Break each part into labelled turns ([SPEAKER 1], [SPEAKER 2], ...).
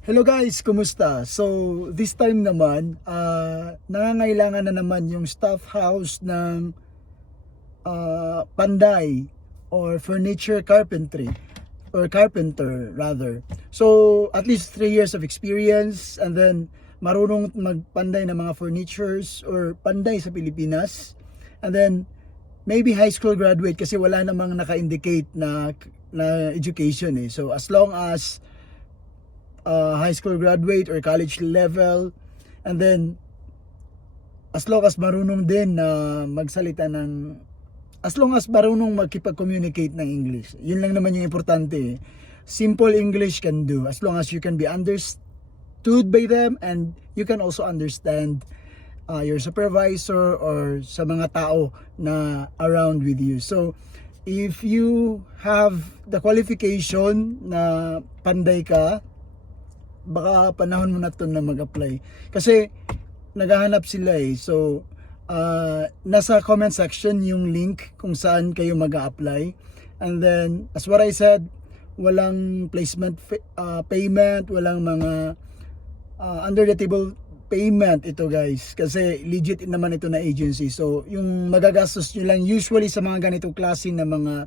[SPEAKER 1] Hello guys, kumusta? So, this time naman, ah nangangailangan na naman yung staff house ng ah, Panday or furniture carpentry or carpenter rather. So, at least 3 years of experience and then marunong magpanday ng mga furnitures or panday sa Pilipinas. And then maybe high school graduate kasi wala namang naka-indicate na na education eh. So, as long as uh, high school graduate or college level. And then as long as marunong din na magsalita ng as long as marunong makipag-communicate ng English. Yun lang naman yung importante eh. simple English can do as long as you can be understood by them and you can also understand uh, your supervisor or sa mga tao na around with you. So if you have the qualification na panday ka baka panahon mo na to na mag-apply. Kasi naghahanap sila eh. So, uh, nasa comment section yung link kung saan kayo mag apply And then, as what I said, walang placement uh, payment, walang mga uh, under the table payment ito guys kasi legit naman ito na agency so yung magagastos nyo lang usually sa mga ganitong klase na mga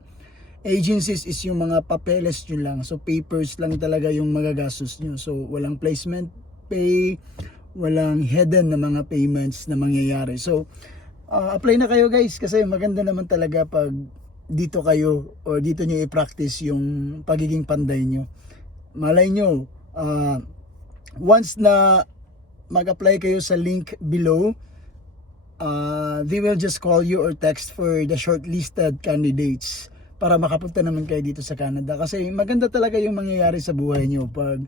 [SPEAKER 1] agencies is yung mga papeles nyo lang. So papers lang talaga yung magagastos nyo. So walang placement pay, walang hidden na mga payments na mangyayari. So uh, apply na kayo guys kasi maganda naman talaga pag dito kayo or dito nyo i-practice yung pagiging panday nyo. Malay nyo, uh, once na mag-apply kayo sa link below, uh, they will just call you or text for the shortlisted candidates para makapunta naman kayo dito sa Canada. Kasi maganda talaga yung mangyayari sa buhay nyo pag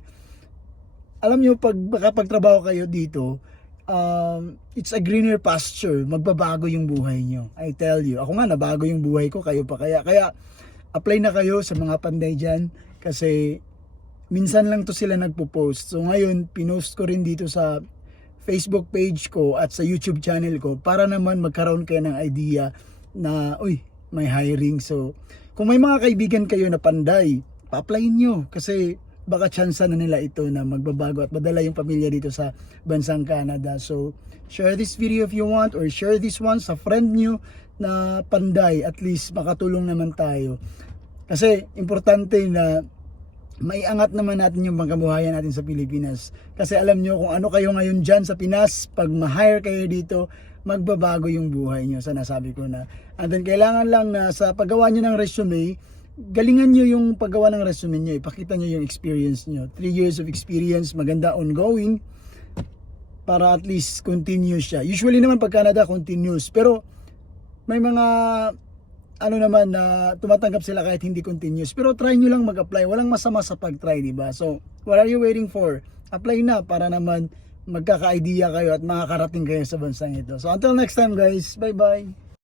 [SPEAKER 1] alam nyo pag makapagtrabaho kayo dito um, it's a greener pasture. Magbabago yung buhay nyo I tell you. Ako nga nabago yung buhay ko. Kayo pa kaya. Kaya apply na kayo sa mga panday dyan. Kasi minsan lang to sila nagpo-post. So ngayon pinost ko rin dito sa Facebook page ko at sa YouTube channel ko para naman magkaroon kayo ng idea na uy may hiring. So kung may mga kaibigan kayo na panday, pa-applyin nyo kasi baka tsansa na nila ito na magbabago at madala yung pamilya dito sa bansang Canada. So, share this video if you want or share this one sa friend nyo na panday. At least makatulong naman tayo. Kasi importante na maiangat naman natin yung pangkabuhayan natin sa Pilipinas. Kasi alam nyo kung ano kayo ngayon dyan sa Pinas, pag ma-hire kayo dito, magbabago yung buhay nyo. Sa nasabi ko na. And then kailangan lang na sa paggawa nyo ng resume, galingan nyo yung paggawa ng resume nyo. Ipakita nyo yung experience nyo. 3 years of experience, maganda ongoing para at least continuous siya. Usually naman pag Canada, continuous. Pero may mga ano naman na tumatanggap sila kahit hindi continuous. Pero try nyo lang mag-apply. Walang masama sa pag-try, di ba? So, what are you waiting for? Apply na para naman magkaka-idea kayo at makakarating kayo sa bansang ito. So until next time guys, bye-bye!